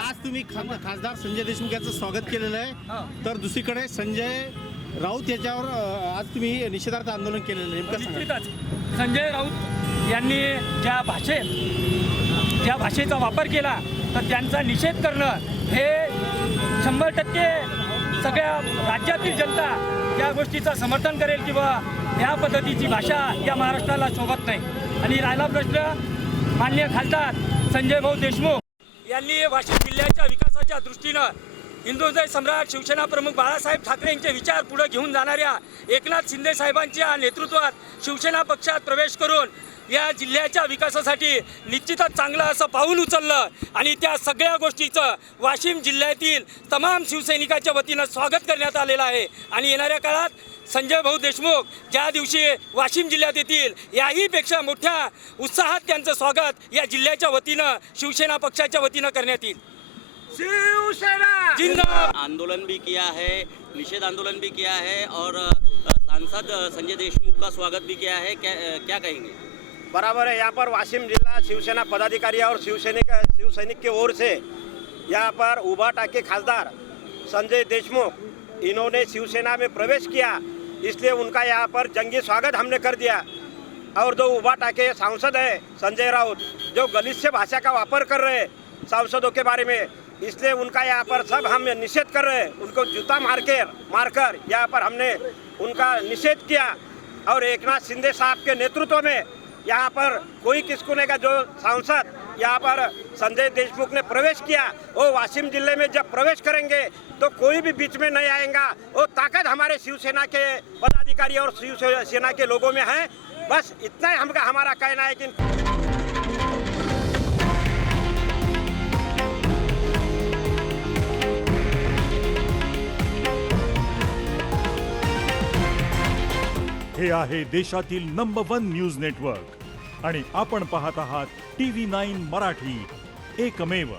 आज तुम्ही खासदार संजय देशमुख यांचं स्वागत केलेलं आहे, तर दुसरीकडे संजय राऊत याच्यावर आज तुम्ही निषेधार्थ आंदोलन केलेलं आहे, नेमकं सांगा. निश्चितच संजय राऊत यांनी ज्या भाषेचा वापर केला तर त्यांचा निषेध करणं हे 100% सगळ्या राज्यातील जनता या गोष्टीचं समर्थन करेल की बा ह्या पद्धतीची भाषा या महाराष्ट्राला शोभत नाही. आणि राहिला प्रश्न माननीय खासदार संजय भाऊ देशमुख यांनी वाशिम जिल्ह्याच्या विकासाच्या दृष्टीनं हिंदुहृदय सम्राट शिवसेना प्रमुख बाळासाहेब ठाकरे यांचे विचार पुढे घेऊन जाणाऱ्या एकनाथ शिंदे साहेबांच्या नेतृत्वात शिवसेना पक्षात प्रवेश करून या जिल्ह्याच्या विकासासाठी निश्चितच चांगलं असं पाऊल उचललं आणि त्या सगळ्या गोष्टीचं वाशिम जिल्ह्यातील तमाम शिवसैनिकाच्या वतीनं स्वागत करण्यात आलेलं आहे. आणि येणाऱ्या काळात संजय भाऊ देशमुख ज्या दिवशी वाशिम जिल्ह्यात येतील याहीपेक्षा मोठ्या उत्साहात त्यांचं स्वागत या जिल्ह्याच्या वतीनं शिवसेना पक्षाच्या वतीनं करण्यात येईल. शिवसेना जिंदाबाद. आंदोलन भी किया है, निषेध आंदोलन भी किया है और सांसद संजय देशमुख का स्वागत भी किया है, क्या कहेंगे? बराबर है। यहाँ पर वाशिम जिला शिवसेना पदाधिकारी और शिवसैनिक की ओर से यहाँ पर उभा टाके खासदार संजय देशमुख इन्होंने शिवसेना में प्रवेश किया, इसलिए उनका यहाँ पर जंगी स्वागत हमने कर दिया। और जो उभा टाके सांसद है संजय राउत जो गलिच्छ भाषा का वापर कर रहे सांसदों के बारे में, इसलिए उनका यहाँ पर सब हम निषेध कर रहे हैं। उनको जूता मारकर यहाँ पर हमने उनका निषेध किया। और एकनाथ शिंदे साहब के नेतृत्व में यहाँ पर कोई किस्कुने का जो सांसद यहाँ पर संजय देशमुख ने प्रवेश किया वो वाशिम जिले में जब प्रवेश करेंगे तो कोई भी बीच में नहीं आएगा। वो ताकत हमारे शिवसेना के पदाधिकारी और शिवसेना के लोगों में है। बस इतना ही हमारा कहना है कि हे आहे देशातील नंबर 1 न्यूज नेटवर्क आणि आपण पाहत आहात TV9 मराठी, एकमेव.